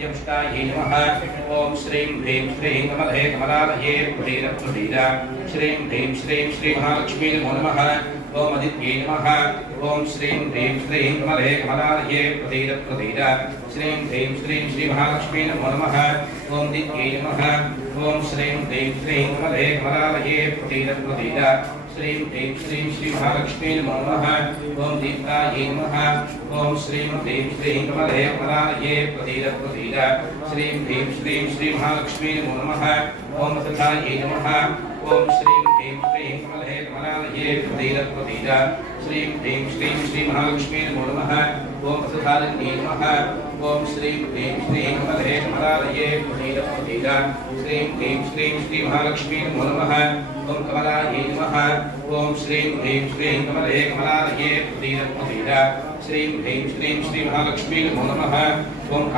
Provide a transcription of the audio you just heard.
दिव्यपुष्टायै नमः। ओम श्रीं ह्रीं श्रीं कमले कमलालये प्रतीरप्रतीरा श्रीं ह्रीं श्रीं श्री महालक्ष्मी नमो नमः। ओम आदित्यै नमः। ओम श्रीं ह्रीं श्रीं कमले कमलालये प्रतीरप्रतीरा श्रीं ह्रीं श्रीं श्री महालक्ष्मी नमो नमः। ओम दित्यै नमः। ओम श्रीं ह्रीं श्रीं कमले कमलालये प्रतीरप्रतीरा श्रीं ह्रीं श्रीं श्री महालक्ष्मी नमो नमः। ओम दीप्तायै नमः। ओम श्रीं ह्रीं श्रीं कमले कमलालये प्रतीरप्रतीरा श्रीं ह्रीं श्रीं श्री महालक्ष्मी नमो नमः। ओम तथायै नमः। ओम श्रीं ह्रीं श्रीं कमले कमलालये प्रतीरप्रतीरा श्रीं ह्रीं श्रीं श्री महालक्ष्मी नमो नमः। ओम तथायै नमः। ओम श्रीं ह्रीं श्रीं कमले कमलालये प्रतीरप्रतीरा श्रीं ह्रीं श्रीं श्री महालक्ष्मी नमो नमः। ओम कमलायै नमः। ओम श्रीं ह्रीं श्रीं कमले कमलालये प्रतीरप्रतीरा श्रीं ह्रीं श्रीं श्री महालक्ष्मी नमो नमः। ओम